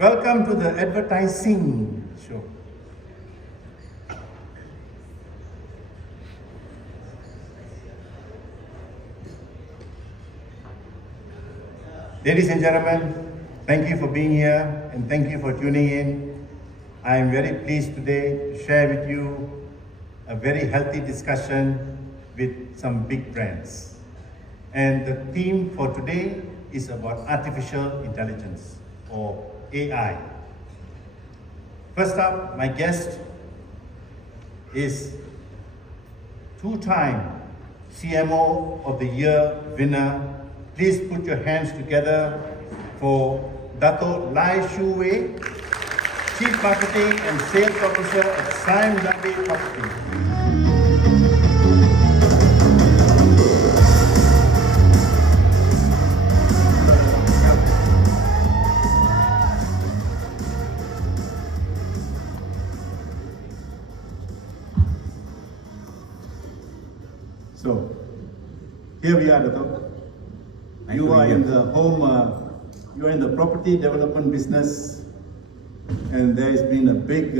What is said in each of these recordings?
Welcome to the Advertising Show. Ladies and gentlemen, thank you for being here and thank you for tuning in. I am very pleased today to share with you a very healthy discussion with some big brands. And the theme for today is about artificial intelligence or AI. First up, my guest is two-time CMO of the Year winner. Please put your hands together for Dato' Lai Shu Wei, Chief Marketing and Sales Officer at Sime Dade Property. So, here we are, Dato'. You are in the you are in the property development business, and there has been a big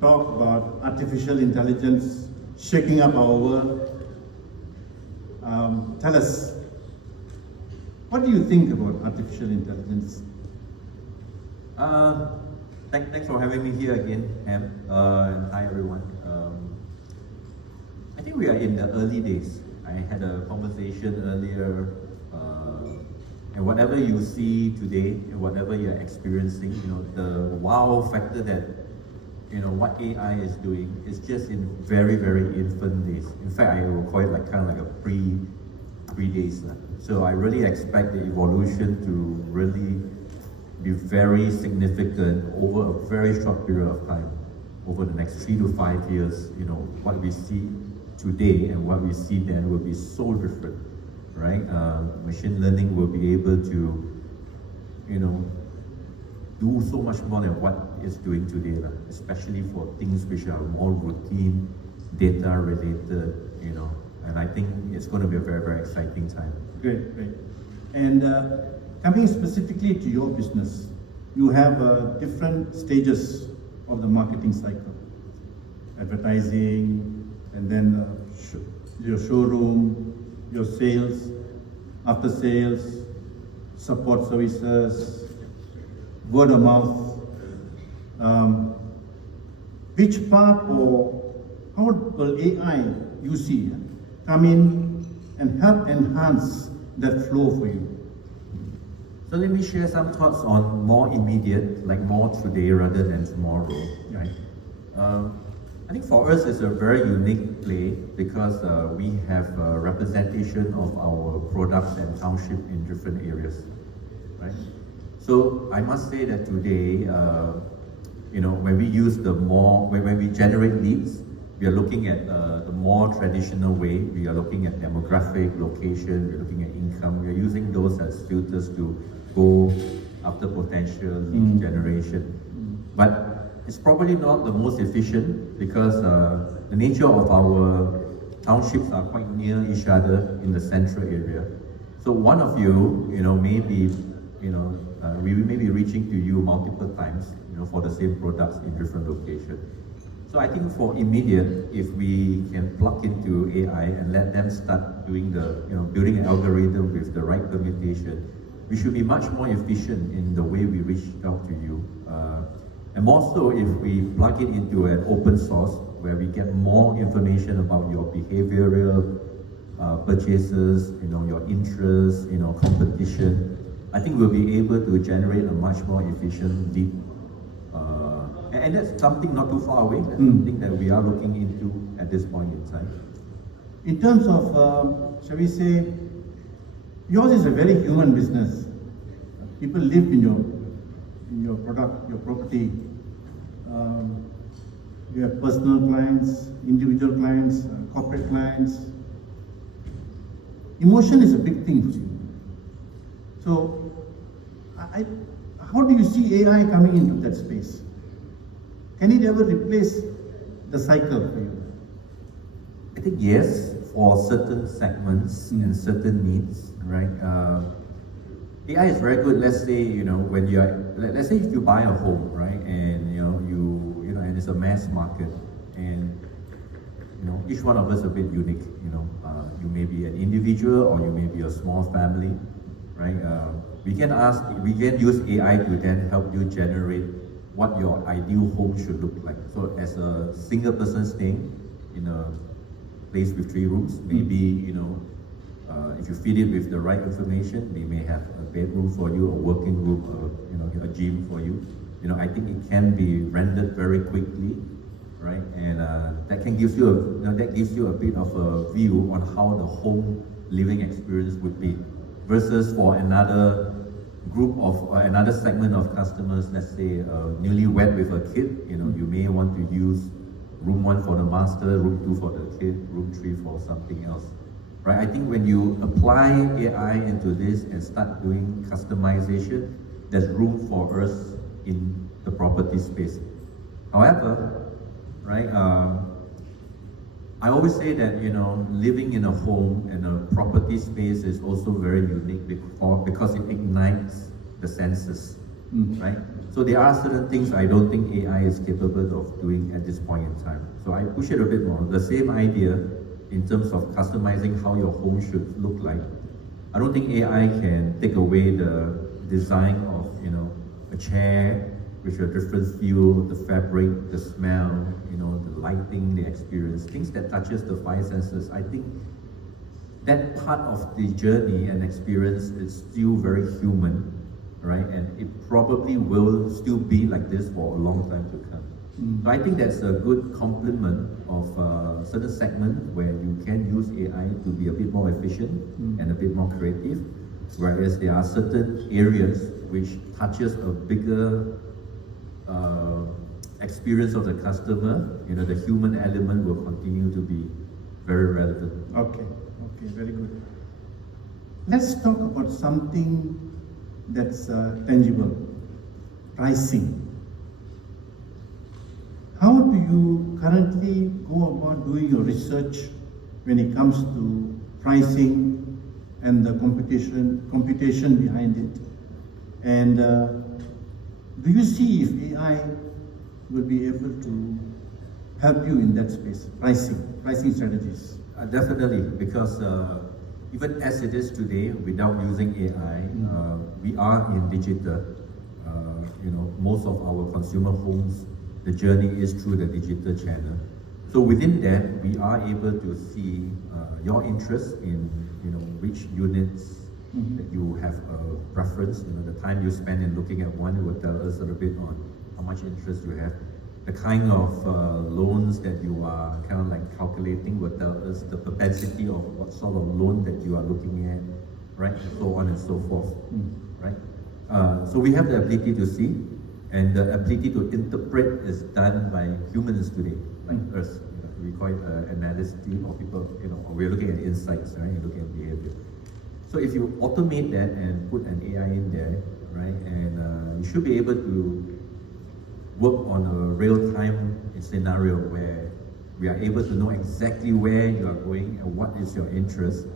talk about artificial intelligence shaking up our world. Tell us, what do you think about artificial intelligence? Thanks for having me here again, Ham. And hi everyone. I think we are in the early days. I had a conversation earlier, and whatever you see today, and whatever you're experiencing, the wow factor that, what AI is doing is just in very, very infant days. In fact, I will call it kind of like a pre days. So I really expect the evolution to really be very significant over a very short period of time, over the next 3 to 5 years. What we see today and what we see then will be so different, right? Machine learning will be able to, do so much more than what it's doing today, especially for things which are more routine, data related, and I think it's going to be a very, very exciting time. Great. And coming specifically to your business, you have different stages of the marketing cycle. Advertising, and then your showroom, your sales, after sales, support services, word of mouth. Which part or how will AI you see come in and help enhance that flow for you? So let me share some thoughts on more immediate, like more today rather than tomorrow, right? I think for us it's a very unique play because we have a representation of our products and township in different areas, right? So I must say that today, when we use when we generate leads, we are looking at the more traditional way. We are looking at demographic, location, we're looking at income. We are using those as filters to go after potential lead generation. But it's probably not the most efficient because the nature of our townships are quite near each other in the central area. So one of you, may be, we may be reaching to you multiple times, for the same products in different locations. So I think for immediate, if we can plug into AI and let them start doing building an algorithm with the right permutation, we should be much more efficient in the way we reach out to you. And more so if we plug it into an open source where we get more information about your behavioral purchases, your interests, competition. I think we'll be able to generate a much more efficient lead. And that's something not too far away. That's something that we are looking into at this point in time. In terms of, shall we say, yours is a very human business. People live in your product, your property. You have personal clients, individual clients, corporate clients. Emotion is a big thing for you. So, how do you see AI coming into that space? Can it ever replace the cycle for you? I think yes, for certain segments and certain needs, right? AI is very good. Let's say, when you are, let's say if you buy a home, right, and and it's a mass market, and each one of us a bit unique. You may be an individual or you may be a small family, right? We can use AI to then help you generate what your ideal home should look like. So as a single person staying in a place with 3 rooms, maybe, if you feed it with the right information, they may have a bedroom for you, a working room, a gym for you. I think it can be rendered very quickly, right? And that gives you a bit of a view on how the home living experience would be, versus for another group of or another segment of customers, let's say newlywed with a kid. You may want to use room 1 for the master, room 2 for the kid, room 3 for something else, right? I think when you apply AI into this and start doing customization, there's room for us in the property space. However, right, I always say that living in a home and a property space is also very unique because it ignites the senses, right? So there are certain things I don't think AI is capable of doing at this point in time. So I push it a bit more. The same idea in terms of customizing how your home should look like. I don't think AI can take away the design of a chair with a different feel, the fabric, the smell, the lighting, the experience, things that touches the 5 senses. I think that part of the journey and experience is still very human, right? And it probably will still be like this for a long time to come. So I think that's a good complement of a certain segment where you can use AI to be a bit more efficient and a bit more creative, whereas there are certain areas which touches a bigger experience of the customer. The human element will continue to be very relevant. Okay, very good. Let's talk about something that's tangible, pricing. How do you currently go about doing your research when it comes to pricing and the computation behind it? And do you see if AI will be able to help you in that space, pricing strategies? Definitely, because even as it is today, without using AI, we are in digital. Most of our consumer homes, the journey is through the digital channel. So within that, we are able to see your interest in which units that you have a preference. The time you spend in looking at one will tell us a little bit on how much interest you have. The kind of loans that you are kind of like calculating will tell us the propensity of what sort of loan that you are looking at, right? And so on and so forth, right? So we have the ability to see, and the ability to interpret is done by humans today, like us. We call it analysis team, or people, or we're looking at insights, right? You're looking at behavior. So if you automate that and put an AI in there, right, and you should be able to work on a real-time scenario where we are able to know exactly where you are going and what is your interest,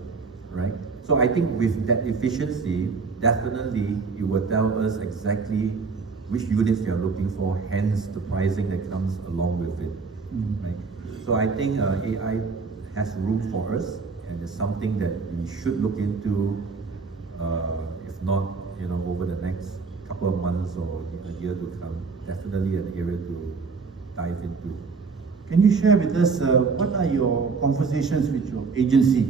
right? So I think with that efficiency, definitely it will tell us exactly which units you're looking for, hence the pricing that comes along with it, right? So I think AI has room for us, and it's something that we should look into, if not, over the next couple of months or a year to come. Definitely an area to dive into. Can you share with us what are your conversations with your agency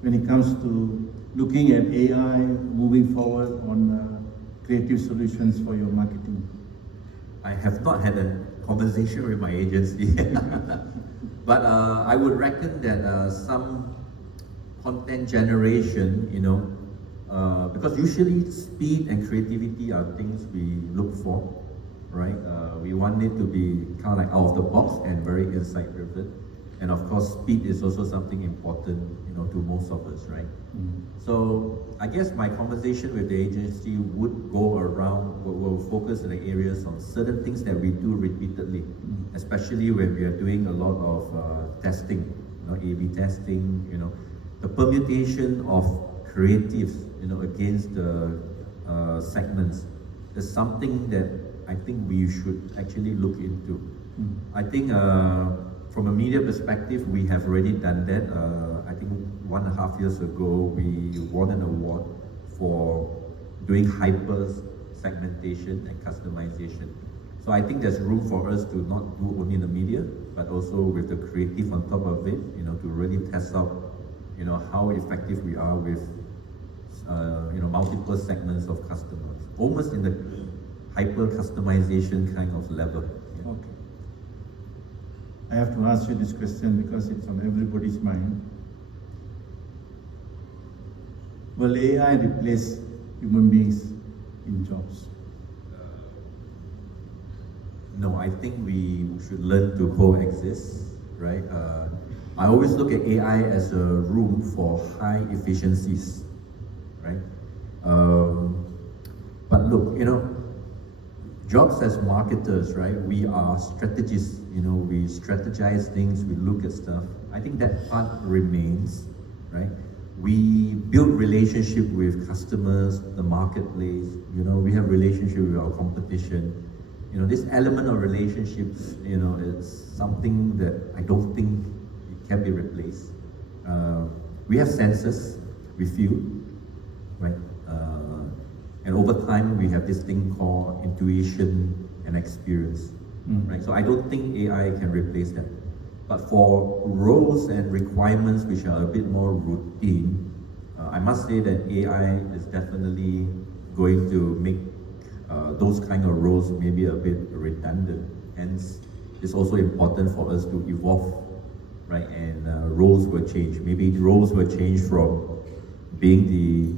when it comes to looking at AI moving forward on creative solutions for your marketing? I have not had a conversation with my agency, but I would reckon that some content generation, because usually speed and creativity are things we look for, right? We want it to be kind of like out of the box and very insight driven. And of course, speed is also something important, to most of us, right? So I guess my conversation with the agency would go around, will focus in the areas on certain things that we do repeatedly, especially when we are doing a lot of testing, A/B testing, the permutation of creatives, against the segments is something that I think we should actually look into. I think from a media perspective, we have already done that. I think 1.5 years ago, we won an award for doing hyper segmentation and customization. So I think there's room for us to not do only the media, but also with the creative on top of it, to really test out, how effective we are with, multiple segments of customers, almost in the hyper customization kind of level. Okay. I have to ask you this question because it's on everybody's mind. Will AI replace human beings in jobs? No, I think we should learn to coexist, right? I always look at AI as a room for high efficiencies, right? But look, jobs as marketers, right? We are strategists, we strategize things, we look at stuff. I think that part remains, right? We build relationship with customers, the marketplace, we have relationship with our competition. This element of relationships, is something that I don't think it can be replaced. We have senses, we feel, right? And over time, we have this thing called intuition and experience, right? So I don't think AI can replace that. But for roles and requirements which are a bit more routine, I must say that AI is definitely going to make those kind of roles maybe a bit redundant. Hence, it's also important for us to evolve, right? And roles will change. Maybe roles will change from being the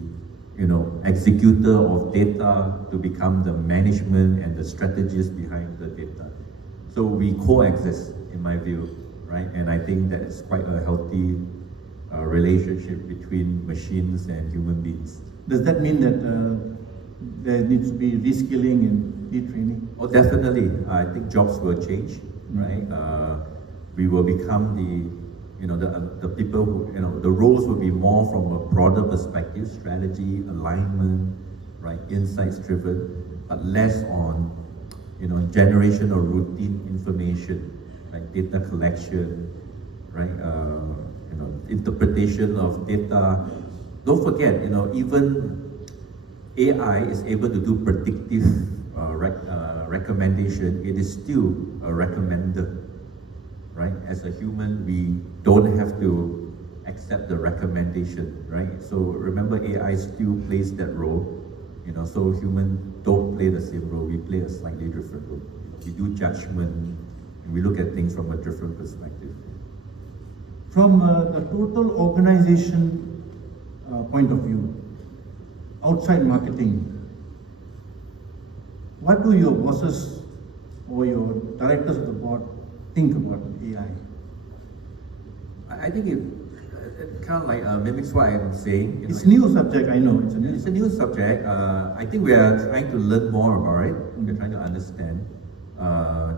executor of data to become the management and the strategist behind the data. So we coexist, in my view, right? And I think that is quite a healthy relationship between machines and human beings. Does that mean that there needs to be reskilling and retraining? Oh, definitely. I think jobs will change, right? We will become the people who, the roles will be more from a broader perspective, strategy, alignment, right? Insights driven, but less on, generation of routine information, like data collection, right? Interpretation of data. Don't forget, even AI is able to do predictive recommendation. It is still a recommender, right? As a human, we don't have to accept the recommendation, right? So remember, AI still plays that role, so humans don't play the same role. We play a slightly different role. We do judgment, and we look at things from a different perspective. From the total organization point of view, outside marketing, what do your bosses or your directors of the board think about AI? I think it kind of like mimics what I'm saying. It's a new subject, I know. It's a new subject. I think we are trying to learn more about it. We're trying to understand.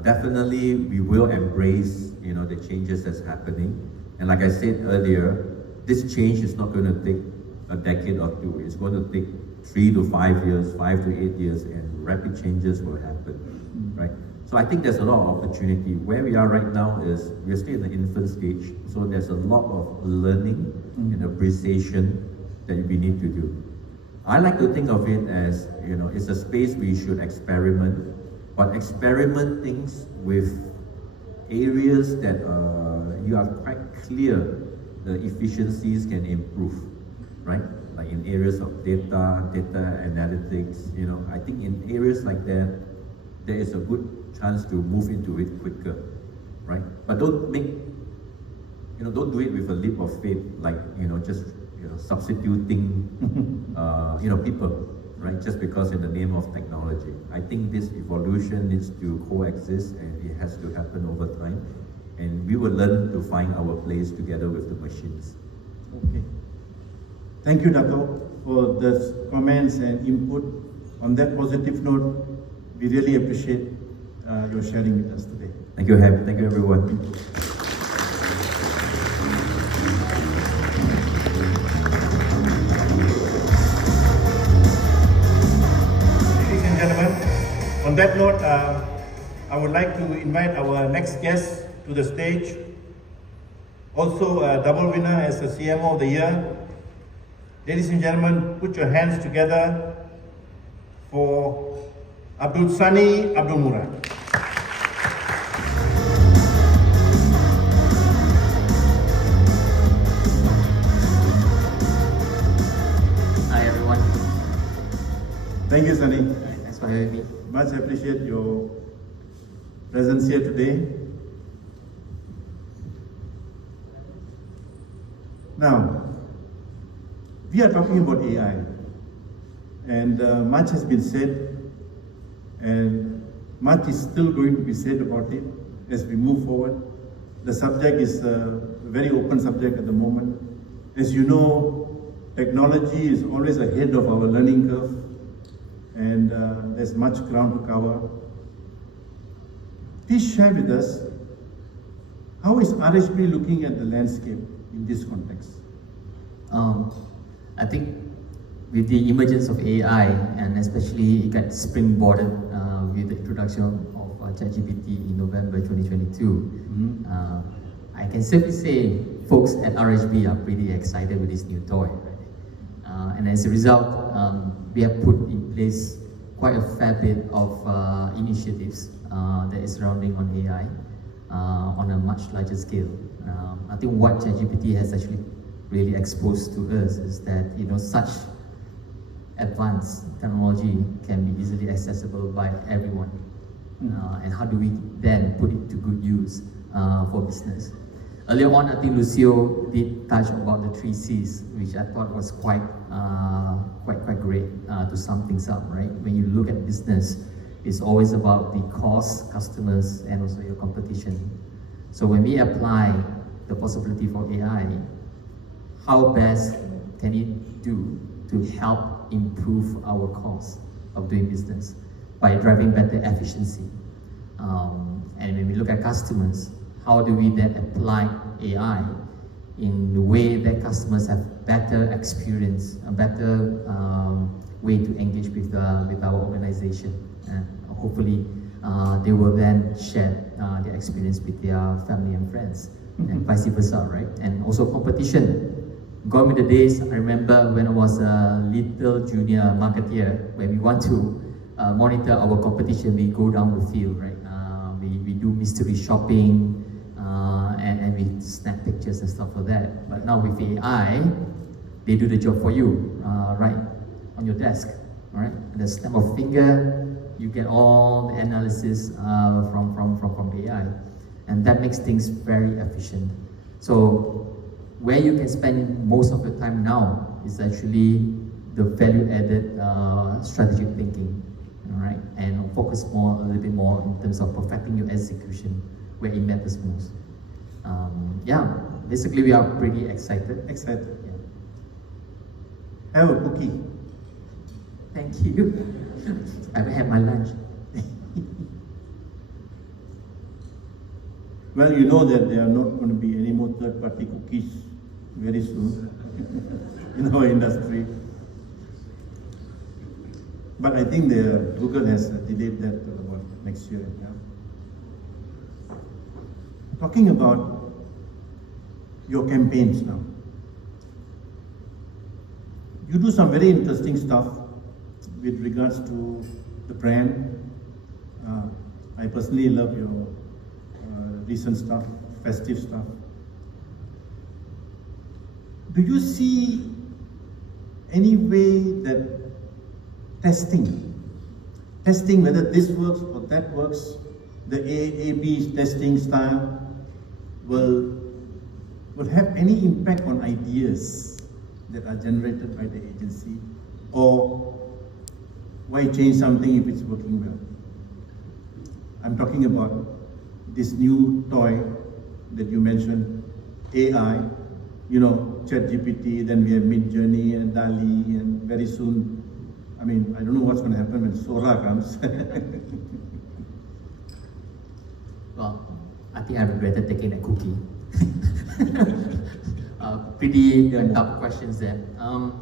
Definitely, we will embrace, the changes that's happening. And like I said earlier, this change is not going to take a decade or two. It's going to take 3 to 5 years, 5 to 8 years, and rapid changes will happen, right? So I think there's a lot of opportunity. Where we are right now is we're still in the infant stage, so there's a lot of learning and appreciation that we need to do. I like to think of it as, it's a space we should experiment, but experiment things with areas that you are quite clear the efficiencies can improve, right? Like in areas of data analytics, I think in areas like that, there is a good chance to move into it quicker, right? But don't do it with a leap of faith, like, just, substituting, people, right? Just because in the name of technology. I think this evolution needs to coexist and it has to happen over time. And we will learn to find our place together with the machines. Okay. Thank you, Dato, for the comments and input. On that positive note, we really appreciate your sharing with us today. Thank you, Heb. Thank you, everyone. On that note, I would like to invite our next guest to the stage. Also a double winner as the CMO of the year. Ladies and gentlemen, put your hands together for Abdul Sani Abdul Murad. Hi everyone. Thank you, Sunny. Thanks for having me. Much appreciate your presence here today. Now, we are talking about AI, and much has been said, and much is still going to be said about it as we move forward. The subject is a very open subject at the moment. As you know, technology is always ahead of our learning curve, and there's much ground to cover. Please share with us, how is RHB looking at the landscape in this context? I think with the emergence of AI, and especially it got springboarded with the introduction of ChatGPT in November 2022, I can safely say folks at RHB are pretty excited with this new toy. Right? And as a result, we have put in place quite a fair bit of initiatives that is surrounding on AI on a much larger scale. I think what ChatGPT has actually really exposed to us is that such advanced technology can be easily accessible by everyone. And how do we then put it to good use for business? Earlier on, I think Lucio did touch about the 3 C's, which I thought was quite great to sum things up, right? When you look at business, it's always about the cost, customers, and also your competition. So when we apply the possibility for AI, how best can it do to help improve our cost of doing business by driving better efficiency? And when we look at customers, how do we then apply AI in the way that customers have better experience, a better way to engage with our organization, and hopefully they will then share their experience with their family and friends, and vice versa, right? And also competition. Gone with the days, I remember when I was a little junior marketeer, when we want to monitor our competition, we go down the field, right? We do mystery shopping, and we snap pictures and stuff like that. But now with AI, they do the job for you, right on your desk, all right? At the snap of finger, you get all the analysis from AI, and that makes things very efficient. So where you can spend most of your time now is actually the value-added strategic thinking, all right? And focus a little bit more in terms of perfecting your execution where it matters most. Basically we are pretty excited. Excited. Yeah. Have a cookie. Thank you. I haven't had my lunch. Well, you know that there are not going to be any more third-party cookies very soon in our industry. But I think Google has delayed that to about next year. Yeah? Talking about your campaigns now. You do some very interesting stuff with regards to the brand. I personally love your recent stuff, festive stuff. Do you see any way that testing whether this works or that works, the A/B testing style will have any impact on ideas that are generated by the agency? Or why change something if it's working well? I'm talking about this new toy that you mentioned, AI, ChatGPT, then we have Midjourney and DALI, and very soon, I don't know what's going to happen when Sora comes. Well, I think I regretted taking that cookie. Pretty tough questions there.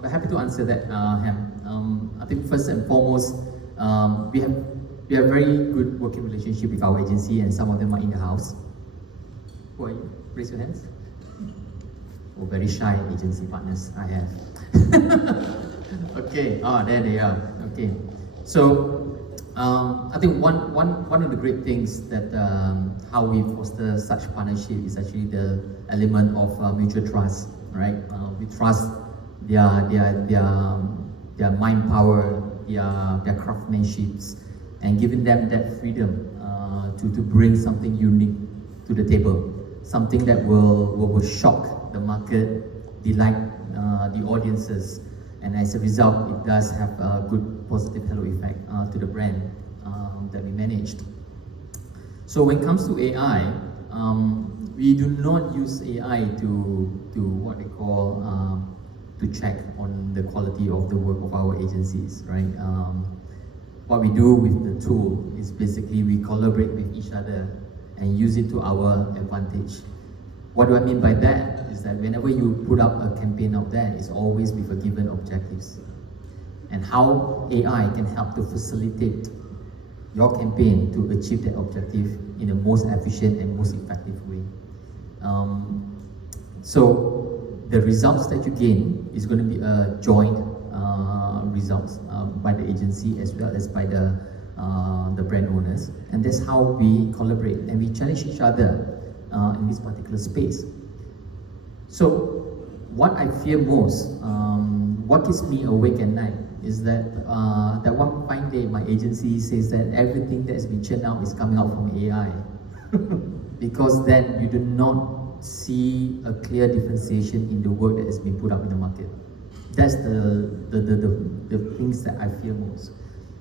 But happy to answer that, Ham. I think first and foremost, we have we have very good working relationship with our agency, and some of them are in the house. Who are you? Raise your hands. Oh, very shy agency partners I have. Okay, there they are. Okay, so I think one of the great things that how we foster such partnership is actually the element of mutual trust, right? We trust their mind power, their craftsmanships, and giving them that freedom to bring something unique to the table, something that will shock the market, delight the audiences, and as a result, it does have a good positive halo effect to the brand that we managed. So when it comes to AI, we do not use AI to what they call to check on the quality of the work of our agencies, right? What we do with the tool is basically we collaborate with each other and use it to our advantage. What do I mean by that? Is that whenever you put up a campaign out there, it's always with a given objectives. And how AI can help to facilitate your campaign to achieve that objective in the most efficient and most effective way. So the results that you gain is going to be a joint results by the agency as well as by the brand owners, and that's how we collaborate and we challenge each other in this particular space. So what I fear most, what keeps me awake at night, is that that one fine day my agency says that everything that has been churned out is coming out from AI, because then you do not see a clear differentiation in the work that has been put up in the market. That's the things that I fear most.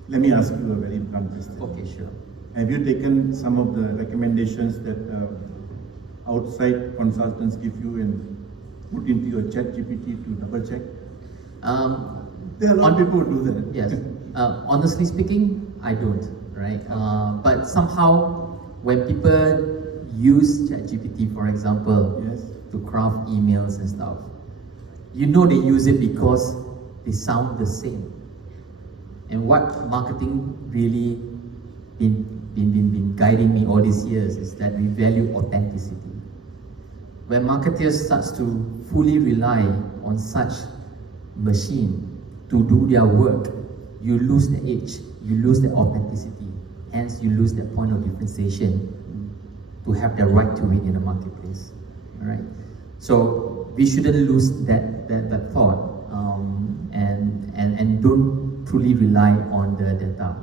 Let me ask you a very blunt question. Okay, sure. Have you taken some of the recommendations that outside consultants give you and put into your ChatGPT to double check? There are a lot of people who do that. Yes. Honestly speaking, I don't, right? But somehow, when people use ChatGPT, for example, Yes. to craft emails and stuff, you know they use it because they sound the same. And what marketing really been guiding me all these years is that we value authenticity. When marketers start to fully rely on such machine to do their work, you lose the edge, you lose the authenticity, hence you lose that point of differentiation to have the right to win in the marketplace. All right. So we shouldn't lose that thought, and don't truly rely on the data.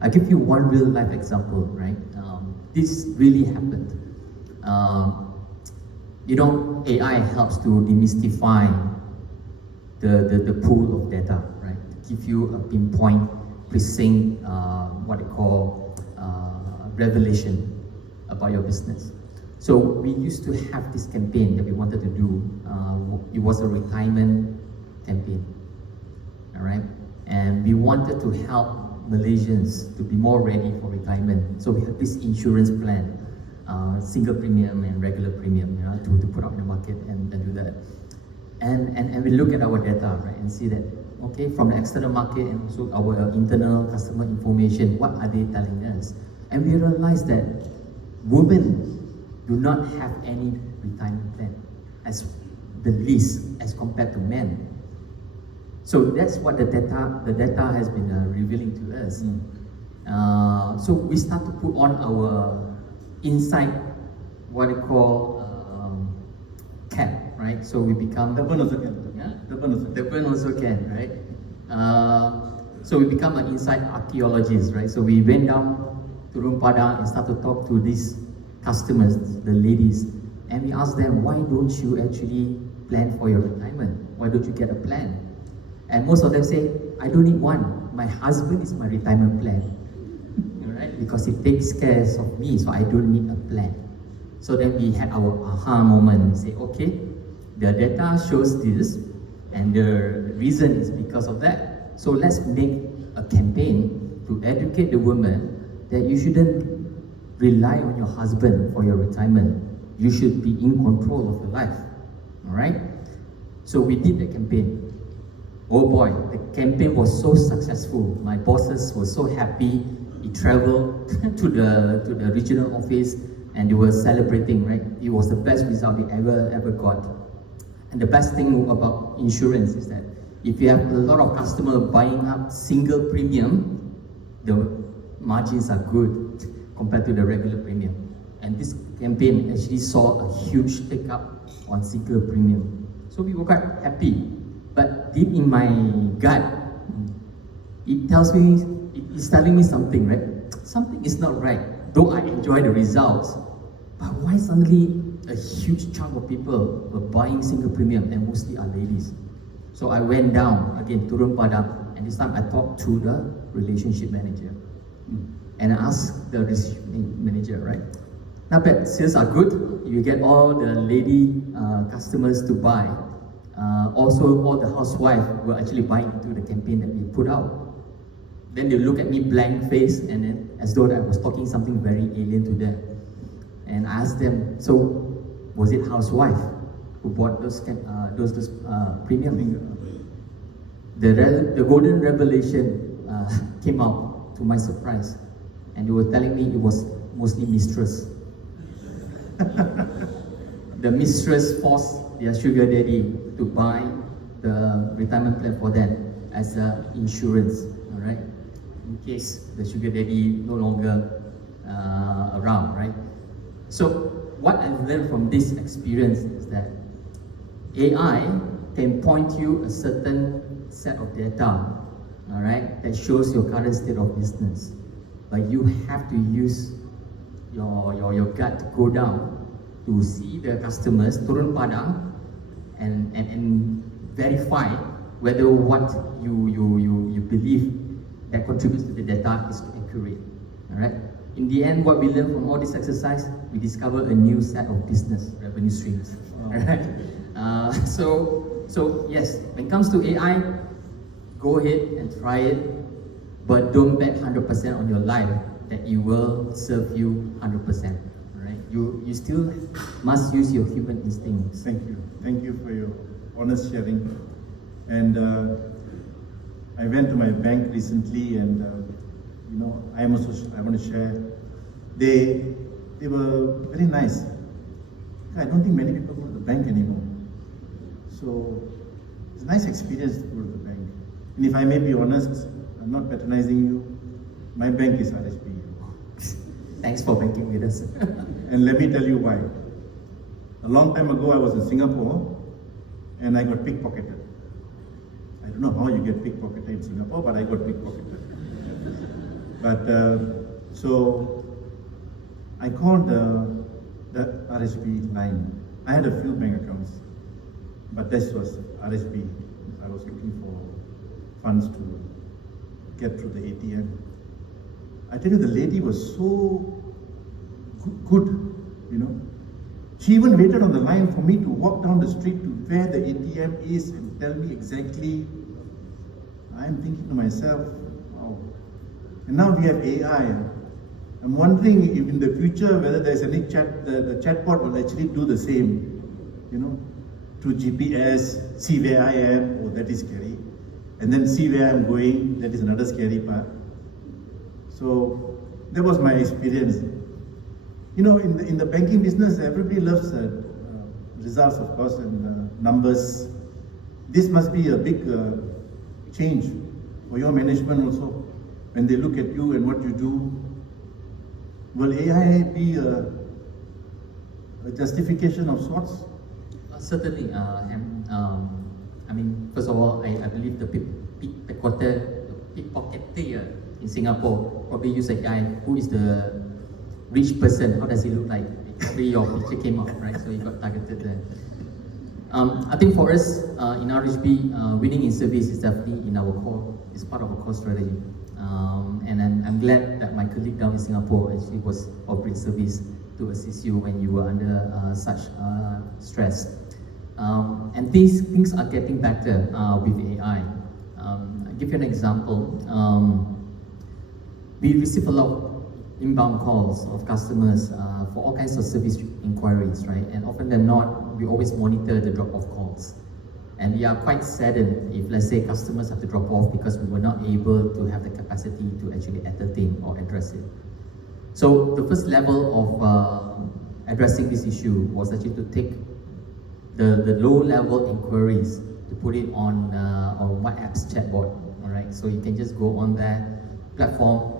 I'll give you one real life example, right? This really happened. AI helps to demystify the pool of data, right? To give you a pinpoint, precinct, what they call revelation about your business. So we used to have this campaign that we wanted to do. It was a retirement campaign, all right? And we wanted to help Malaysians to be more ready for retirement. So we had this insurance plan, single premium and regular premium, to put up in the market and do that. And we look at our data, right, and see that, okay, from the external market and also our internal customer information, what are they telling us? And we realized that women do not have any retirement plan, as the least as compared to men. So that's what the data has been revealing to us. So we start to put on our inside, what they call cap, right? So we become The burn also can. Yeah? The burn also can. The burn also can, right? So we become an inside archaeologist, right? So we went down to Rumah Padang and start to talk to these customers, the ladies, and we asked them, why don't you actually plan for your retirement? Why don't you get a plan? And most of them say, I don't need one. My husband is my retirement plan, right? Because he takes care of me, so I don't need a plan. So then we had our aha moment and say, okay, the data shows this, and the reason is because of that. So let's make a campaign to educate the women that you shouldn't rely on your husband for your retirement. You should be in control of your life, all right? So we did the campaign. Oh boy, the campaign was so successful. My bosses were so happy. he traveled to the regional office, and they were celebrating, right? It was the best result they ever got. And the best thing about insurance is that if you have a lot of customers buying up single premium, the margins are good compared to the regular premium. And this campaign actually saw a huge take up on single premium. So we were quite happy. But deep in my gut, it's telling me something, right? Something is not right. Though I enjoy the results, but why suddenly a huge chunk of people were buying single premium, and mostly are ladies? So I went down again, turun padang, and this time I talked to the relationship manager. And I asked the relationship manager, right? Not bad, sales are good. You get all the lady customers to buy. Also, all the housewives were actually buying into the campaign that we put out. Then they look at me blank face, and then as though I was talking something very alien to them. And I asked them, so was it housewife who bought those premium? The golden revelation came out to my surprise, and they were telling me it was mostly mistress. The mistress forced their sugar daddy to buy the retirement plan for them as insurance, all right? In case the sugar daddy no longer around, right? So what I learned from this experience is that AI can point you a certain set of data, all right, that shows your current state of business, but you have to use your gut to go down to see the customers, turun padang, and verify whether what you believe that contributes to the data is accurate. All right. In the end, what we learned from all this exercise, we discovered a new set of business revenue streams. Wow. All right. So yes, when it comes to AI, go ahead and try it, but don't bet 100% on your life that it will serve you 100%. All right. You still must use your human instincts. Thank you for your honest sharing. And I went to my bank recently, and I want to share. They were very nice. I don't think many people go to the bank anymore. So it's a nice experience to go to the bank. And if I may be honest, I'm not patronizing you. My bank is RSP. Thanks for banking with us. And let me tell you why. A long time ago, I was in Singapore, and I got pickpocketed. I don't know how you get pickpocketed in Singapore, but I got pickpocketed. But so I called the RSP line. I had a few bank accounts, but this was RSP. I was looking for funds to get through the ATM. I tell you, the lady was so good, She even waited on the line for me to walk down the street to where the ATM is and tell me exactly. I'm thinking to myself, wow. And now we have AI. I'm wondering if in the future whether there's any the chatbot will actually do the same, through GPS, see where I am, oh, that is scary. And then see where I'm going, that is another scary part. So that was my experience. In the banking business, everybody loves results, of course, and numbers. This must be a big change for your management also. When they look at you and what you do, will AI be a justification of sorts? Certainly. First of all, I believe the pickpocketer in Singapore probably use AI. Who is the rich person? How does he look like? Probably your picture came up, right? So you got targeted there. I think for us in RHB, winning in service is definitely in our core. It's part of our core strategy. And I'm glad that my colleague down in Singapore actually was offering service to assist you when you were under such stress. And these things are getting better with AI. I'll give you an example. We receive a lot of inbound calls of customers for all kinds of service inquiries, right? And often than not, we always monitor the drop-off calls. And we are quite saddened if, let's say, customers have to drop off because we were not able to have the capacity to actually entertain or address it. So the first level of addressing this issue was actually to take the low-level inquiries to put it on WhatsApp's chatbot. All right, so you can just go on that platform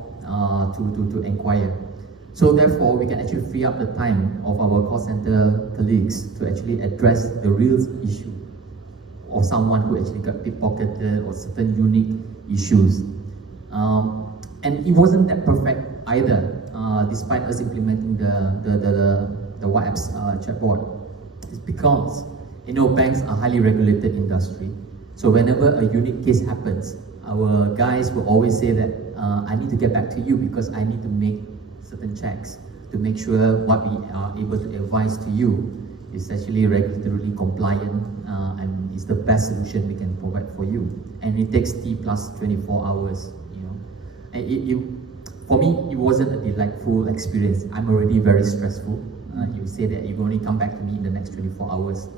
to inquire. So therefore, we can actually free up the time of our call center colleagues to actually address the real issue of someone who actually got pickpocketed or certain unique issues. And it wasn't that perfect either, despite us implementing the WhatsApp's chatbot. It's because, banks are highly regulated industry. So whenever a unique case happens, our guys will always say that, I need to get back to you because I need to make certain checks to make sure what we are able to advise to you is actually regulatorily compliant and is the best solution we can provide for you. And it takes T plus 24 hours, And for me, it wasn't a delightful experience. I'm already very stressful. You say that you only come back to me in the next 24 hours.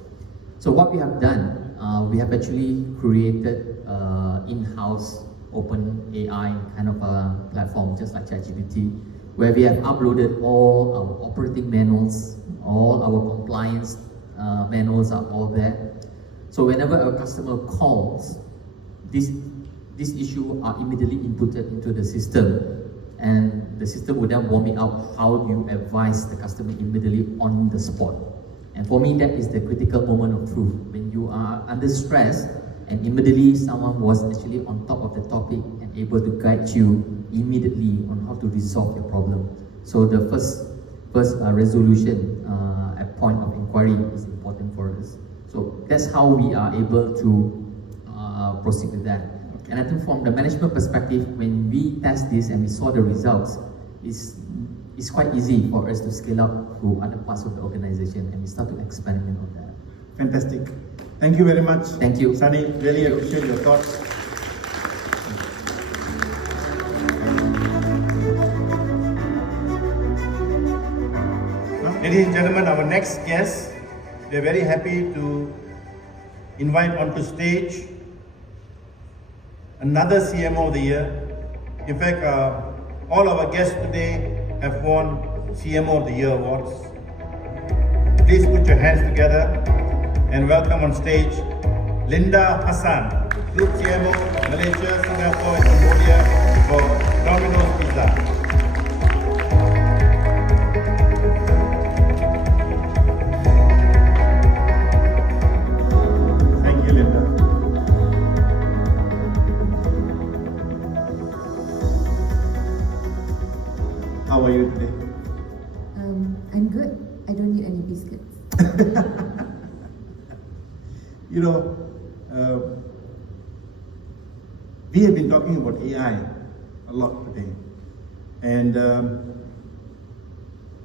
So what we have done, we have actually created in-house open AI kind of a platform, just like ChatGPT, where we have uploaded all our operating manuals, all our compliance manuals are all there. So whenever a customer calls, this issue are immediately inputted into the system, and the system will then vomit out how you advise the customer immediately on the spot. And for me, that is the critical moment of truth. When you are under stress, and immediately someone was actually on top of the topic and able to guide you immediately on how to resolve your problem. So the first resolution at point of inquiry is important for us. So that's how we are able to proceed with that. And I think from the management perspective, when we test this and we saw the results, it's quite easy for us to scale up to other parts of the organization, and we start to experiment on that. Fantastic. Thank you very much. Thank you. Sunny, really appreciate your thoughts. Ladies and gentlemen, our next guest, we're very happy to invite onto stage another CMO of the Year. In fact, all our guests today have won CMO of the Year awards. Please put your hands together and welcome on stage Linda Hassan, Group CMO, Malaysia, Singapore and Cambodia for Domino's Pizza. Thank you, Linda. How are you today? I'm good. I don't need any biscuits. We have been talking about AI a lot today. And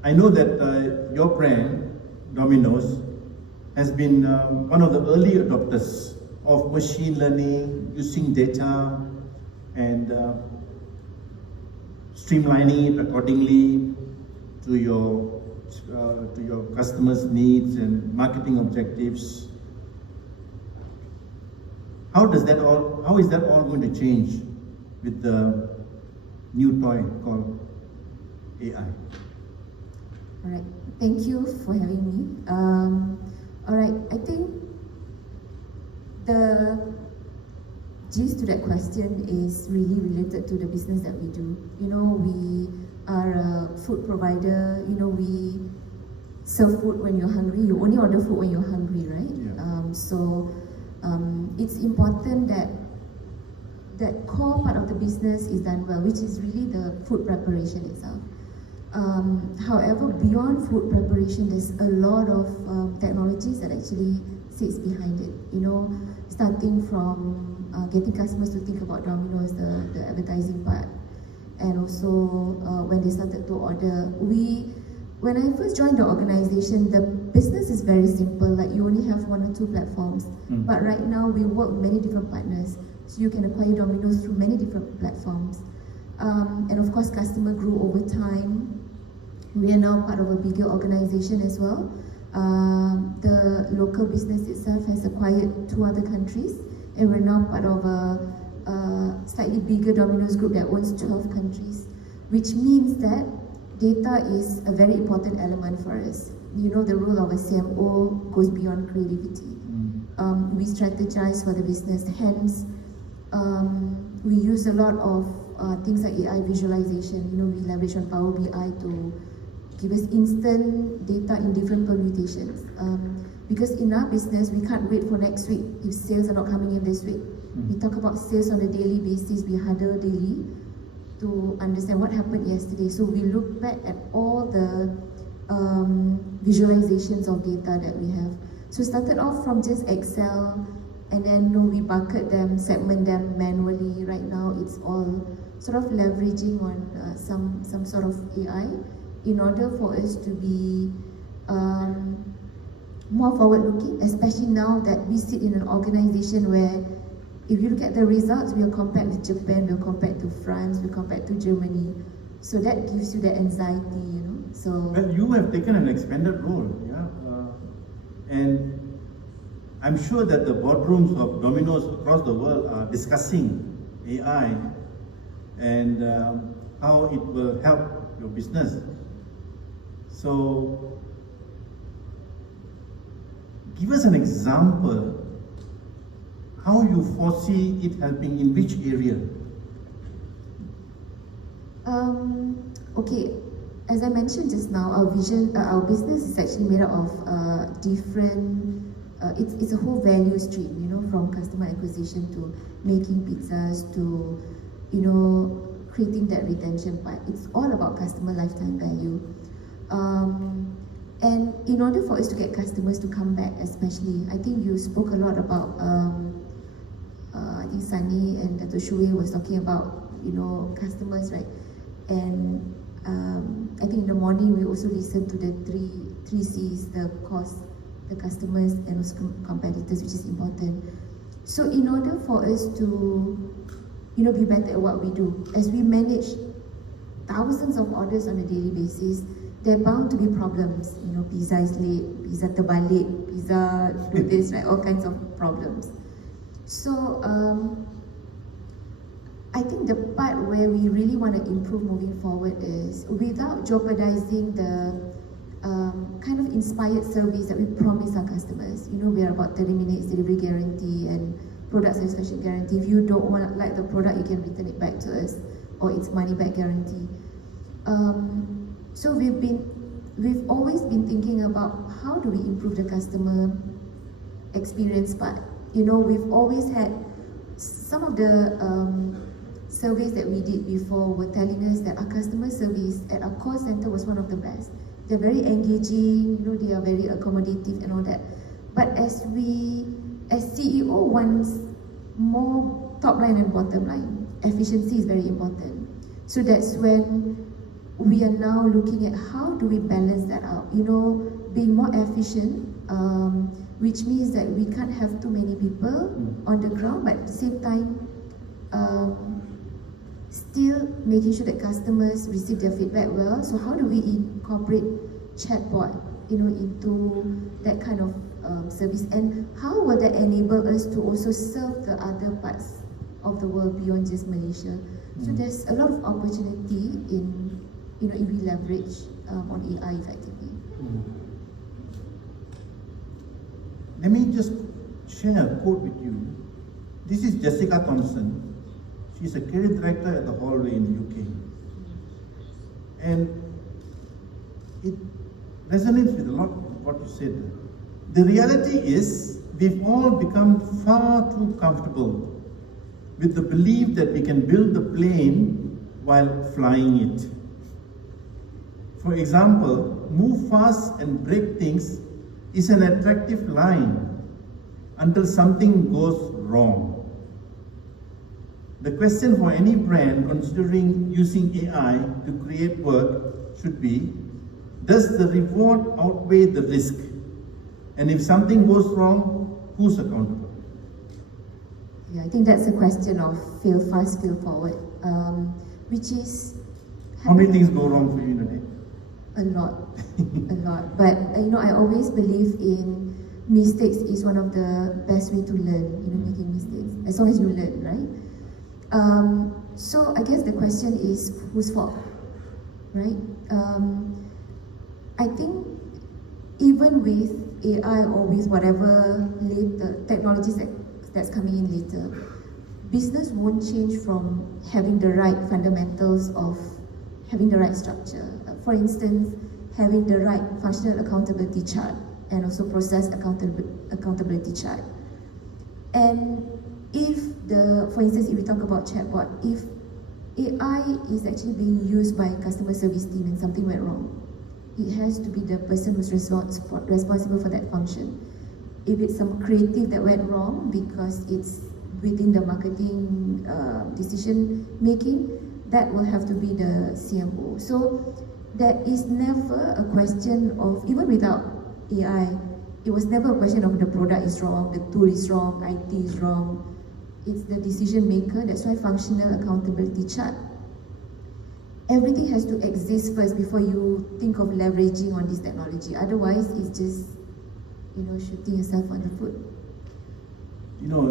I know that your brand, Domino's, has been one of the early adopters of machine learning, using data and streamlining it accordingly to your customers' needs and marketing objectives. How is that all going to change with the new toy called AI? All right. Thank you for having me. All right. I think the gist to that question is really related to the business that we do. We are a food provider. We serve food when you're hungry. You only order food when you're hungry, right? Yeah. It's important that that core part of the business is done well, which is really the food preparation itself. However, beyond food preparation, there's a lot of technologies that actually sits behind it. Starting from getting customers to think about Domino's, the advertising part, and also when they started to order. When I first joined the organization, the business is very simple. Like, you only have 1 or 2 platforms. But right now, we work with many different partners. So you can acquire Domino's through many different platforms. And of course, customer grew over time. We are now part of a bigger organization as well. The local business itself has acquired acquired 2 other countries, and we're now part of a slightly bigger Domino's group that owns 12 countries, which means that data is a very important element for us. You know, the role of a CMO goes beyond creativity. We strategize for the business, hence we use a lot of things like AI visualization. You know, we leverage on Power BI to give us instant data in different permutations. Because in our business, we can't wait for next week if sales are not coming in this week. We talk about sales on a daily basis, we huddle daily to understand what happened yesterday. So we look back at all the visualizations of data that we have. So it started off from just Excel, and then we bucket them, segment them manually. Right now it's all sort of leveraging on some sort of AI in order for us to be more forward-looking, especially now that we sit in an organization where if you look at the results, we are compared with Japan, we are compared to France, we are compared to Germany. So that gives you the anxiety, you know. So Well, you have taken an expanded role, yeah, and I'm sure that the boardrooms of Domino's across the world are discussing AI and how it will help your business. So, give us an example how you foresee it helping in which area? Okay, as I mentioned just now, our vision, our business is actually made up of different. It's a whole value stream, you know, from customer acquisition to making pizzas to, you know, creating that retention part. It's all about customer lifetime value. And in order for us to get customers to come back, especially, I think you spoke a lot about. I think Sunny and Dato' Shui was talking about, you know, customers, right? And I think in the morning we also listened to the three C's: the cost, the customers, and also competitors, which is important. So in order for us to, you know, be better at what we do, as we manage thousands of orders on a daily basis, there are bound to be problems. You know, pizza is late, pizza terbalik, pizza do this, right? All kinds of problems. So I think the part where we really want to improve moving forward is without jeopardizing the kind of inspired service that we promise our customers. You know, we are about 30 minutes delivery guarantee and product satisfaction guarantee. If you don't like the product, you can return it back to us, or it's money back guarantee. So we've always been thinking about how do we improve the customer experience part. You know, we've always had some of the surveys that we did before were telling us that our customer service at our call center was one of the best. They're very engaging, you know, they are very accommodative and all that. But as CEO wants more top line and bottom line, efficiency is very important. So that's when we are now looking at how do we balance that out, you know, being more efficient, which means that we can't have too many people on the ground, but at the same time, still making sure that customers receive their feedback well. So how do we incorporate chatbot, you know, into that kind of service, and how will that enable us to also serve the other parts of the world beyond just Malaysia? So there's a lot of opportunity in, you know, if we leverage on AI effectively. Let me just share a quote with you. This is Jessica Thompson. She's a creative director at the Hallway in the UK. And it resonates with a lot of what you said. The reality is, we've all become far too comfortable with the belief that we can build the plane while flying it. For example, move fast and break things is an attractive line until something goes wrong. The question for any brand considering using AI to create work should be, does the reward outweigh the risk? And if something goes wrong, who's accountable? Yeah, I think that's a question of fail fast, fail forward, which is... How many things go wrong for you in a day? A lot, a lot. But, you know, I always believe in mistakes is one of the best way to learn, making mistakes, as long as you learn, right? So I guess the question is, whose fault, right? I think even with AI or with whatever later technologies that's coming in later, business won't change from having the right fundamentals of having the right structure. For instance, having the right functional accountability chart and also process accountability chart. And for instance, if we talk about chatbot, if AI is actually being used by customer service team and something went wrong, it has to be the person who's responsible for that function. If it's some creative that went wrong because it's within the marketing decision making, that will have to be the CMO. So there is never a question of, even without AI, it was never a question of the product is wrong, the tool is wrong, IT is wrong. It's the decision maker. That's why functional accountability chart. Everything has to exist first before you think of leveraging on this technology. Otherwise, it's just, shooting yourself on the foot.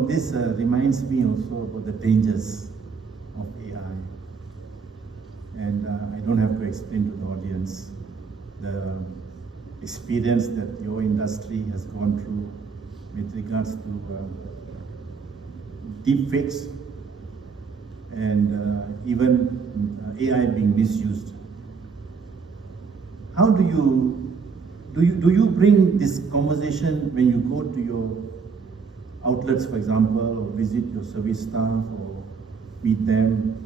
This reminds me also about the dangers of AI. And I don't have to explain to the audience the experience that your industry has gone through with regards to deepfakes and even AI being misused. How do you bring this conversation when you go to your outlets, for example, or visit your service staff or meet them?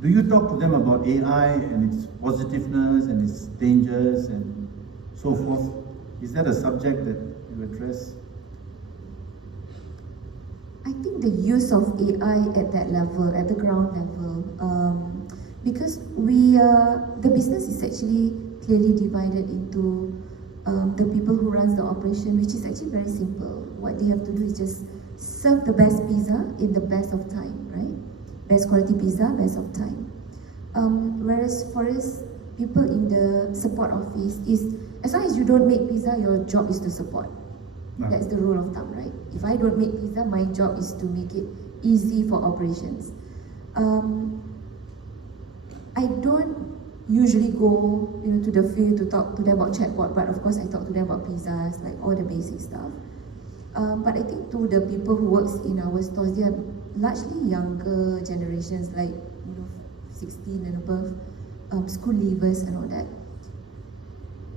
Do you talk to them about AI and its positiveness and its dangers and so forth? Is that a subject that you address? I think the use of AI at that level, at the ground level, because the business is actually clearly divided into the people who runs the operation, which is actually very simple. What they have to do is just serve the best pizza in the best of time, right? Best quality pizza, best of time. Whereas for us, people in the support office is, as long as you don't make pizza, your job is to support. No. That's the rule of thumb, right? If I don't make pizza, my job is to make it easy for operations. I don't usually go, to the field to talk to them about chatbot, but of course I talk to them about pizzas, like all the basic stuff. But I think to the people who works in our stores, they are largely younger generations, like 16 and above, school leavers and all that.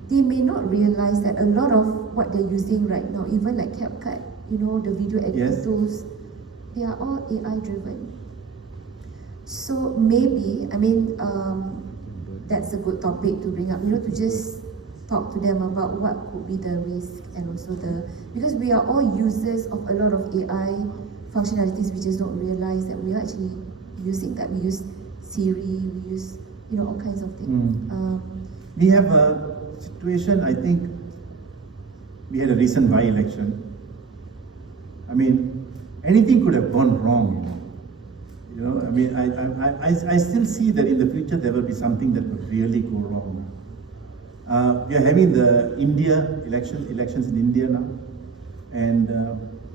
They may not realize that a lot of what they're using right now, even like CapCut, the video editing tools, they are all AI driven. So maybe, that's a good topic to bring up, to just talk to them about what would be the risk and also because we are all users of a lot of AI functionalities, we just don't realize that we are actually using that. We use Siri, we use, all kinds of things. We have a situation, I think, we had a recent by-election. Anything could have gone wrong, I still see that in the future there will be something that could really go wrong. We are having the elections in India now, and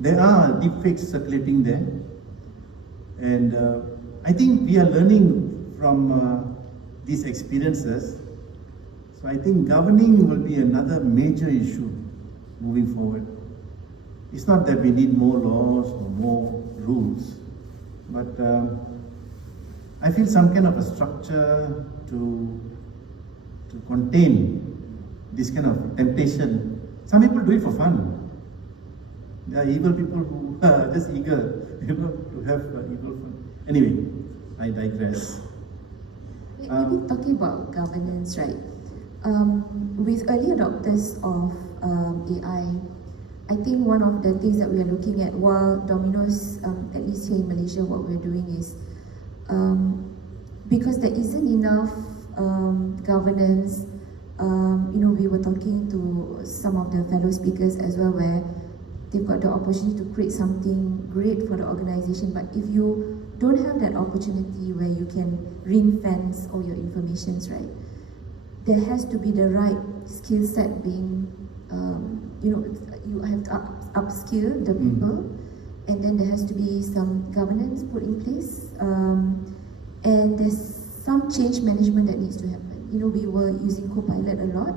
there are deepfakes circulating there. And I think we are learning from these experiences. So I think governing will be another major issue moving forward. It's not that we need more laws or more rules, but I feel some kind of a structure to contain this kind of temptation. Some people do it for fun. There are evil people who are just eager, to have evil fun. Anyway, I digress. Maybe talking about governance, right? With early adopters of AI, I think one of the things that we are looking at, while Domino's, at least here in Malaysia, what we're doing is, because there isn't enough governance, we were talking to some of the fellow speakers as well, where they've got the opportunity to create something great for the organization, but if you don't have that opportunity where you can ring fence all your informations, right? There has to be the right skill set being you have to upskill the people, and then there has to be some governance put in place, and there's some change management that needs to happen. We were using Copilot a lot,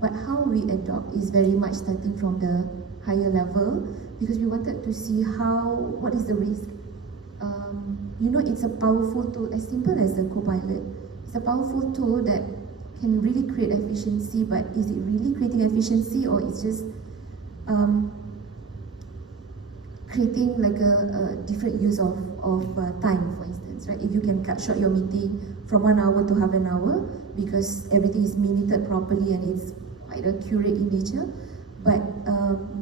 but how we adopt is very much starting from the higher level, because we wanted to see what is the risk. It's a powerful tool, as simple as the Copilot. It's a powerful tool that can really create efficiency, but is it really creating efficiency, or it's just creating like a different use of time, for instance, right? If you can cut short your meeting from 1 hour to half an hour because everything is minuted properly and it's quite accurate in nature, but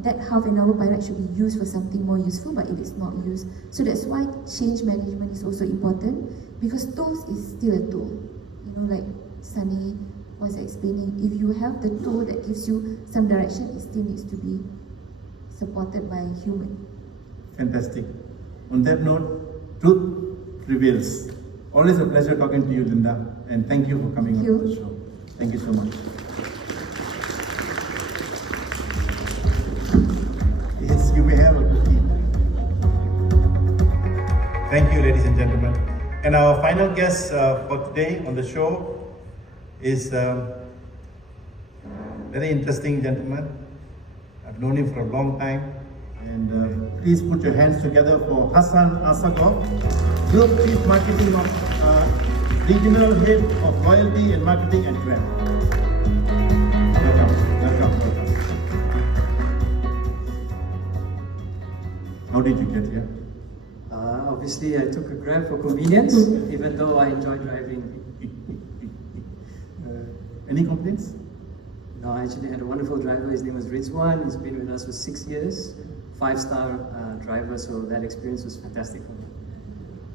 that half an hour by right should be used for something more useful, but it is not used. So that's why change management is also important, because tools is still a tool. Like Sunny was explaining, if you have the tool that gives you some direction, it still needs to be supported by a human. Fantastic. On that note, truth prevails. Always a pleasure talking to you, Linda, and thank you for coming on the show. Thank you so much. Yes, you may have a cookie. Thank you, ladies and gentlemen. And our final guest for today on the show is very interesting gentleman. I've known him for a long time. And please put your hands together for Hassan Asagov, Group Chief Marketing Regional Head of Loyalty and Marketing at Grab. Welcome. How did you get here? Obviously, I took a Grab for convenience, even though I enjoy driving. Any complaints? No, I actually had a wonderful driver. His name was Rizwan. He's been with us for 6 years. 5-star driver, so that experience was fantastic for me.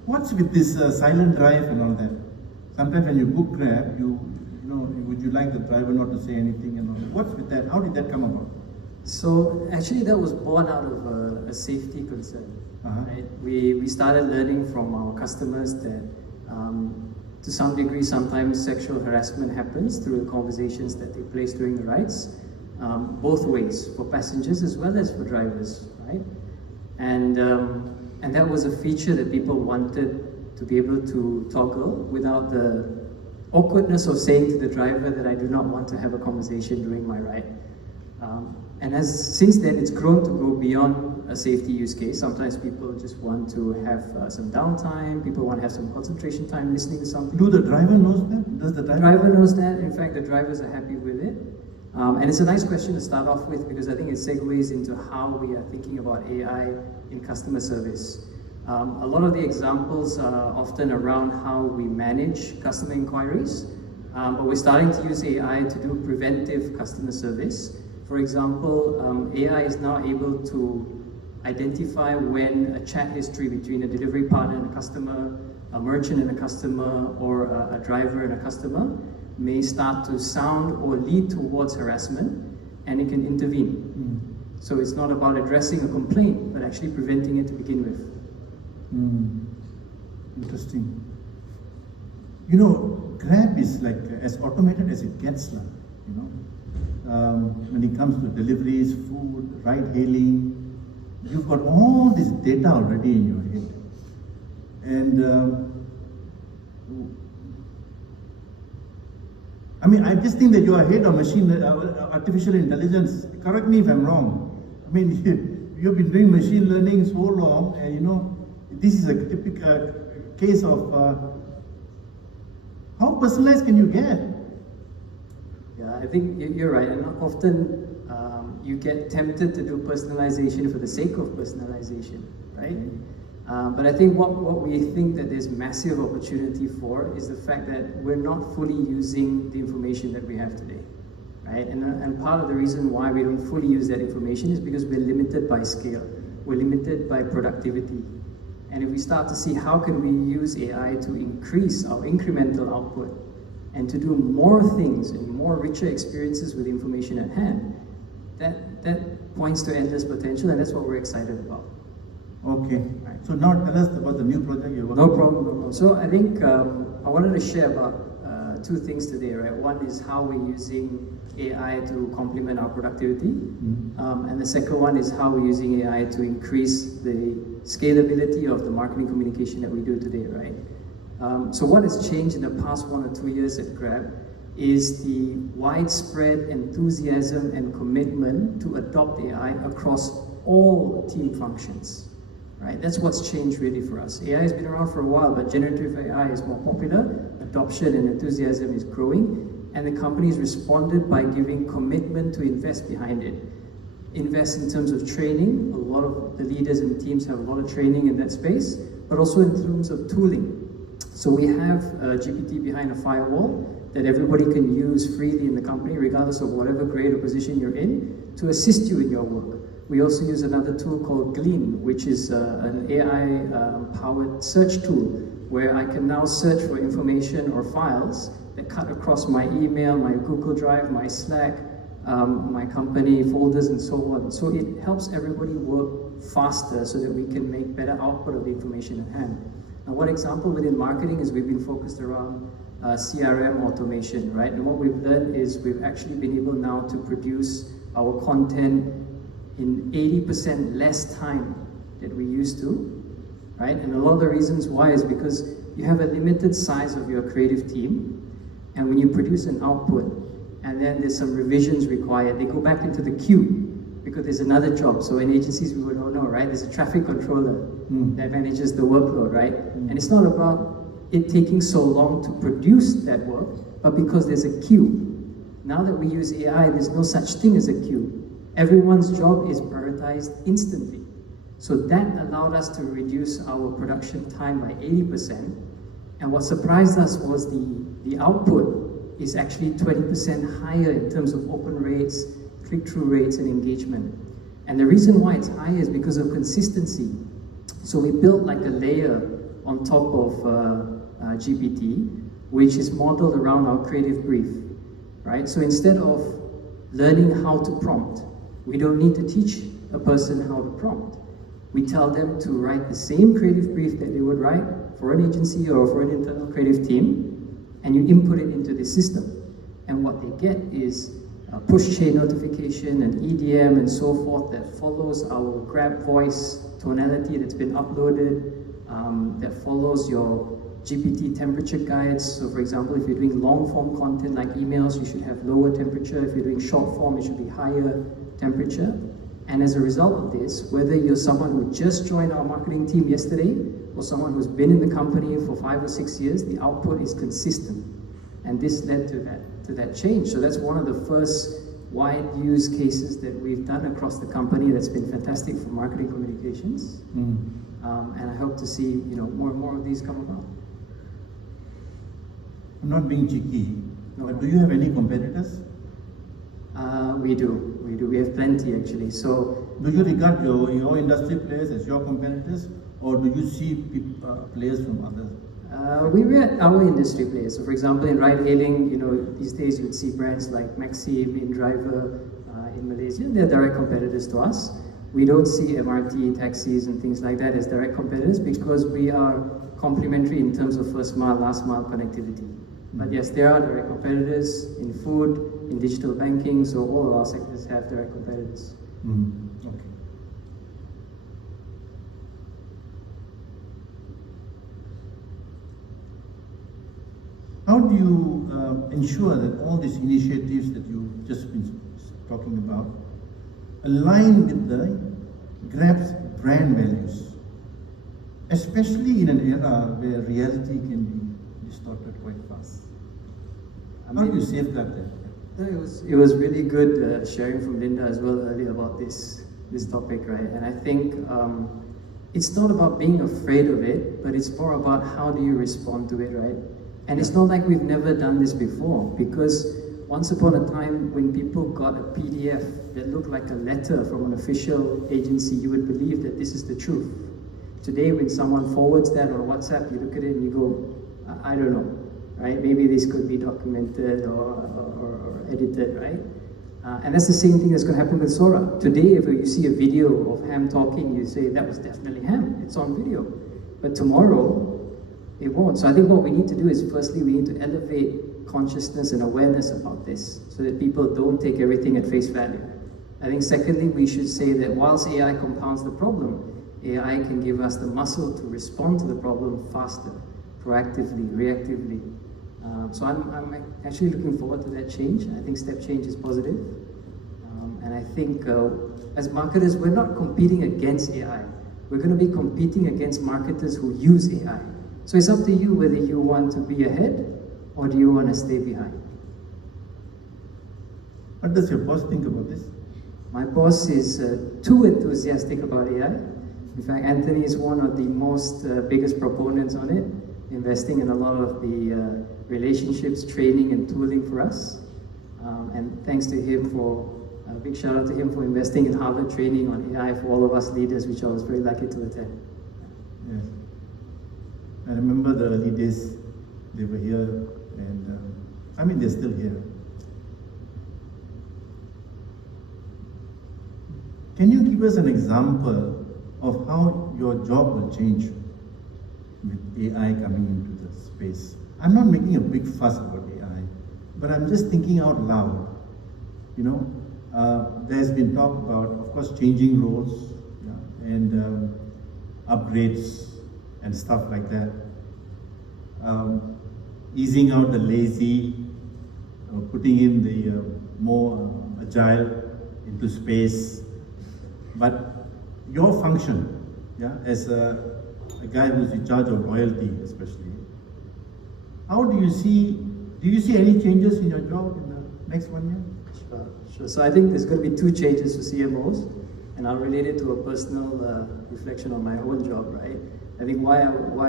What's with this silent drive and all that? Sometimes when you book Grab, would you like the driver not to say anything and all that? What's with that? How did that come about? So actually, that was born out of a safety concern. Right? We started learning from our customers that to some degree, sometimes sexual harassment happens through the conversations that take place during the rides, both ways, for passengers as well as for drivers, right? And that was a feature that people wanted to be able to toggle without the awkwardness of saying to the driver that I do not want to have a conversation during my ride. And since then, it's grown to go beyond a safety use case. Sometimes people just want to have some downtime. People want to have some concentration time listening to something. Do the driver knows that? Does the driver knows that? In fact, the drivers are happy with it. And it's a nice question to start off with, because I think it segues into how we are thinking about AI in customer service. A lot of the examples are often around how we manage customer inquiries, but we're starting to use AI to do preventive customer service. For example, AI is now able to identify when a chat history between a delivery partner and a customer, a merchant and a customer, or a driver and a customer may start to sound or lead towards harassment, and it can intervene. So it's not about addressing a complaint, but actually preventing it to begin with. Interesting. Grab is like as automated as it gets now, when it comes to deliveries, food, ride hailing, you've got all this data already in your head. And I just think that you are ahead of artificial intelligence. Correct me if I'm wrong. You've been doing machine learning so long, and this is a typical case of how personalized can you get? Yeah, I think you're right. And often you get tempted to do personalization for the sake of personalization, right? But I think what we think that there's massive opportunity for is the fact that we're not fully using the information that we have today, right? And part of the reason why we don't fully use that information is because we're limited by scale. We're limited by productivity. And if we start to see how can we use AI to increase our incremental output and to do more things and more richer experiences with information at hand, that points to endless potential, and that's what we're excited about. Okay. Right. So now tell us about the new project you're working on. No problem. So I think I wanted to share about two things today, right? One is how we're using AI to complement our productivity, and the second one is how we're using AI to increase the scalability of the marketing communication that we do today, right? So what has changed in the past 1 or 2 years at Grab is the widespread enthusiasm and commitment to adopt AI across all team functions, right? That's what's changed really for us. AI has been around for a while, but generative AI is more popular, adoption and enthusiasm is growing, and the company's responded by giving commitment to invest behind it. Invest in terms of training. A lot of the leaders and teams have a lot of training in that space, but also in terms of tooling. So we have GPT behind a firewall that everybody can use freely in the company, regardless of whatever grade or position you're in, to assist you in your work. We also use another tool called Glean, which is an AI-powered search tool, where I can now search for information or files that cut across my email, my Google Drive, my Slack, my company folders, and so on. So it helps everybody work faster so that we can make better output of the information at hand. Now, one example within marketing is we've been focused around CRM automation, right? And what we've learned is we've actually been able now to produce our content in 80% less time than we used to, right? And a lot of the reasons why is because you have a limited size of your creative team, and when you produce an output, and then there's some revisions required, they go back into the queue because there's another job. So in agencies, we would all know, right? There's a traffic controller that manages the workload, right? And it's not about it taking so long to produce that work, but because there's a queue. Now that we use AI, there's no such thing as a queue. Everyone's job is prioritized instantly. So that allowed us to reduce our production time by 80%. And what surprised us was the output is actually 20% higher in terms of open rates, click-through rates, and engagement. And the reason why it's higher is because of consistency. So we built like a layer on top of GPT, which is modeled around our creative brief, right? So instead of learning how to prompt, we don't need to teach a person how to prompt. We tell them to write the same creative brief that they would write for an agency or for an internal creative team, and you input it into the system. And what they get is a push chain notification and EDM and so forth that follows our Grab voice tonality that's been uploaded, that follows your GPT temperature guides. So for example, if you're doing long form content like emails, you should have lower temperature. If you're doing short form, it should be higher temperature. And as a result of this, whether you're someone who just joined our marketing team yesterday or someone who's been in the company for 5 or 6 years, the output is consistent. And this led to that change. So that's one of the first wide use cases that we've done across the company that's been fantastic for marketing communications. And I hope to see more and more of these come about. I'm not being cheeky, but do you have any competitors? We do. We have plenty actually. So, do you regard your industry players as your competitors, or do you see players from others? We read our industry players. So, for example, in ride-hailing, these days you would see brands like Maxim, InDriver in Malaysia. They're direct competitors to us. We don't see MRT, taxis, and things like that as direct competitors because we are complementary in terms of first mile, last mile connectivity. But yes, there are direct competitors in food, in digital banking, so all of our sectors have direct competitors. Okay. How do you ensure that all these initiatives that you've just been talking about align with the Grab's brand values, especially in an era where reality can be distorted quite fast? How do you safeguard that? It was really good sharing from Linda as well earlier about this topic, right? And I think it's not about being afraid of it, but it's more about how do you respond to it, right? And it's not like we've never done this before, because once upon a time when people got a PDF that looked like a letter from an official agency, you would believe that this is the truth. Today, when someone forwards that on WhatsApp, you look at it and you go, I don't know. Right? Maybe this could be documented or edited, right? And that's the same thing that's going to happen with Sora. Today, if you see a video of Ham talking, you say, that was definitely Ham. It's on video. But tomorrow, it won't. So I think what we need to do is, firstly, we need to elevate consciousness and awareness about this so that people don't take everything at face value. I think secondly, we should say that whilst AI compounds the problem, AI can give us the muscle to respond to the problem faster, proactively, reactively. So I'm actually looking forward to that change. I think step change is positive. And I think as marketers, we're not competing against AI. We're going to be competing against marketers who use AI. So it's up to you whether you want to be ahead or do you want to stay behind. What does your boss think about this? My boss is too enthusiastic about AI. In fact, Anthony is one of the most biggest proponents on it, investing in a lot of the relationships, training, and tooling for us. And thanks to him for, a big shout out to him for investing in Harvard training on AI for all of us leaders, which I was very lucky to attend. Yes. I remember the early days, they were here, and I mean, they're still here. Can you give us an example of how your job will change with AI coming into the space? I'm not making a big fuss about AI, but I'm just thinking out loud. You know, there's been talk about, of course, changing roles, yeah, and upgrades and stuff like that. Easing out the lazy, putting in the more agile into space. But your function, yeah, as a guy who's in charge of loyalty especially, how do you see any changes in your job in the next 1 year? Sure. So I think there's going to be two changes for CMOs, and I'll relate it to a personal reflection on my own job, right? I think why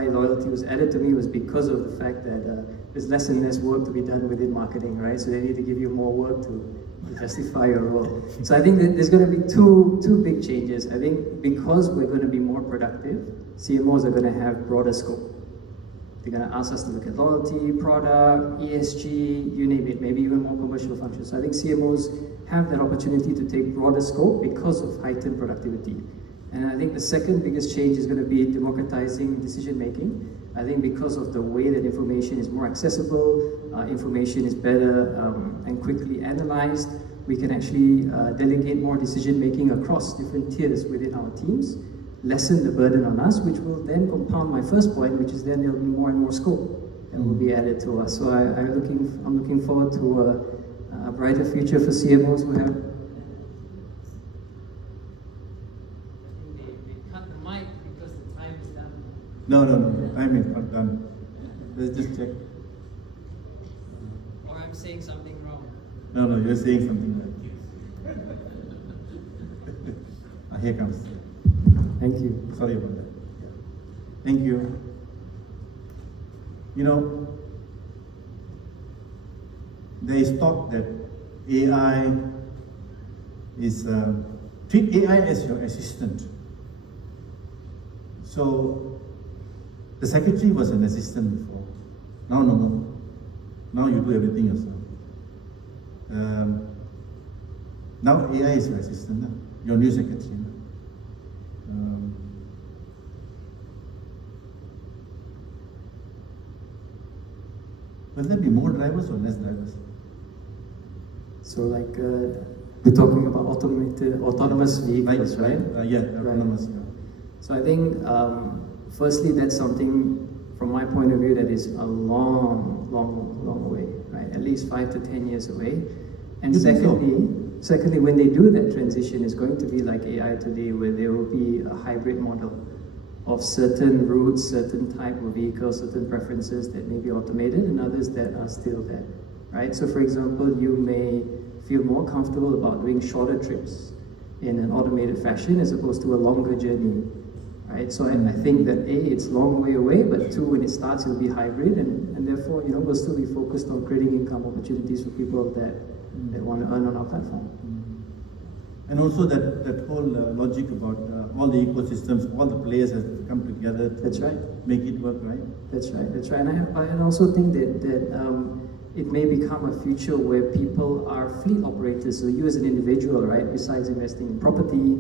loyalty was added to me was because of the fact that there's less and less work to be done within marketing, right? So they need to give you more work to justify your role. So I think that there's going to be two big changes. I think because we're going to be more productive, CMOs are going to have broader scope. They're going to ask us to look at loyalty, product, ESG, you name it, maybe even more commercial functions. So I think CMOs have that opportunity to take broader scope because of heightened productivity. And I think the second biggest change is going to be democratizing decision making. I think because of the way that information is more accessible, information is better and quickly analyzed, we can actually delegate more decision making across different tiers within our teams, lessen the burden on us, which will then compound my first point, which is then there'll be more and more scope that will be added to us. So I'm looking forward to a brighter future for CMOs who have. They cut the mic because the time is done. No, I mean, not done. Let's just check. Or I'm saying something wrong. No, you're saying something right. Here comes. Thank you. Sorry about that. Yeah. Thank you. You know, there is talk that AI is, treat AI as your assistant. So, the secretary was an assistant before. Now no more. Now you do everything yourself. Now AI is your assistant, your new secretary. Will there be more drivers or less drivers? So like, we're talking about autonomous vehicles, right? Yeah, autonomous. Right. So I think, firstly, that's something, from my point of view, that is a long way, right? At least 5 to 10 years away. And secondly, when they do that transition, it's going to be like AI today, where there will be a hybrid model of certain routes, certain type of vehicles, certain preferences that may be automated and others that are still there, right? So for example, you may feel more comfortable about doing shorter trips in an automated fashion as opposed to a longer journey, right? So I think that A, it's a long way away, but two, when it starts, it'll be hybrid and therefore, we'll still be focused on creating income opportunities for people that want to earn on our platform. And also that whole logic about all the ecosystems, all the players have to come together to That's right. make it work, right? That's right. And I also think that it may become a future where people are fleet operators. So you as an individual, right, besides investing in property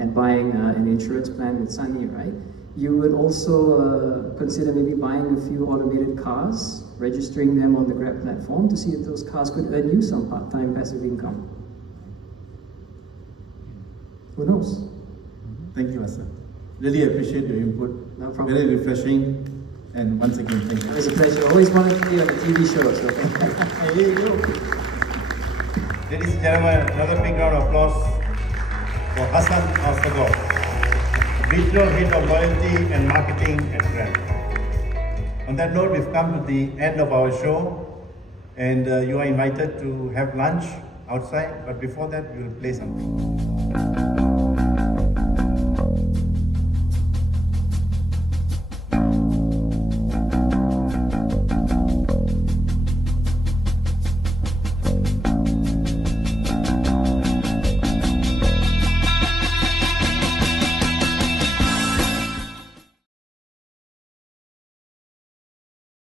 and buying an insurance plan with Sunny, right, You would also consider maybe buying a few automated cars, registering them on the Grab platform to see if those cars could earn you some part-time passive income. Who knows? Thank you, Asa. Really appreciate your input. No problem. Very refreshing. And once again, thank you. It was a pleasure. Always wanted to be on a TV show, so Here you go. Ladies and gentlemen, another big round of applause for Hassan Al-Sagor, Regional Head of Loyalty and Marketing at Grab. On that note, we've come to the end of our show, and you are invited to have lunch outside, but before that, we will play something.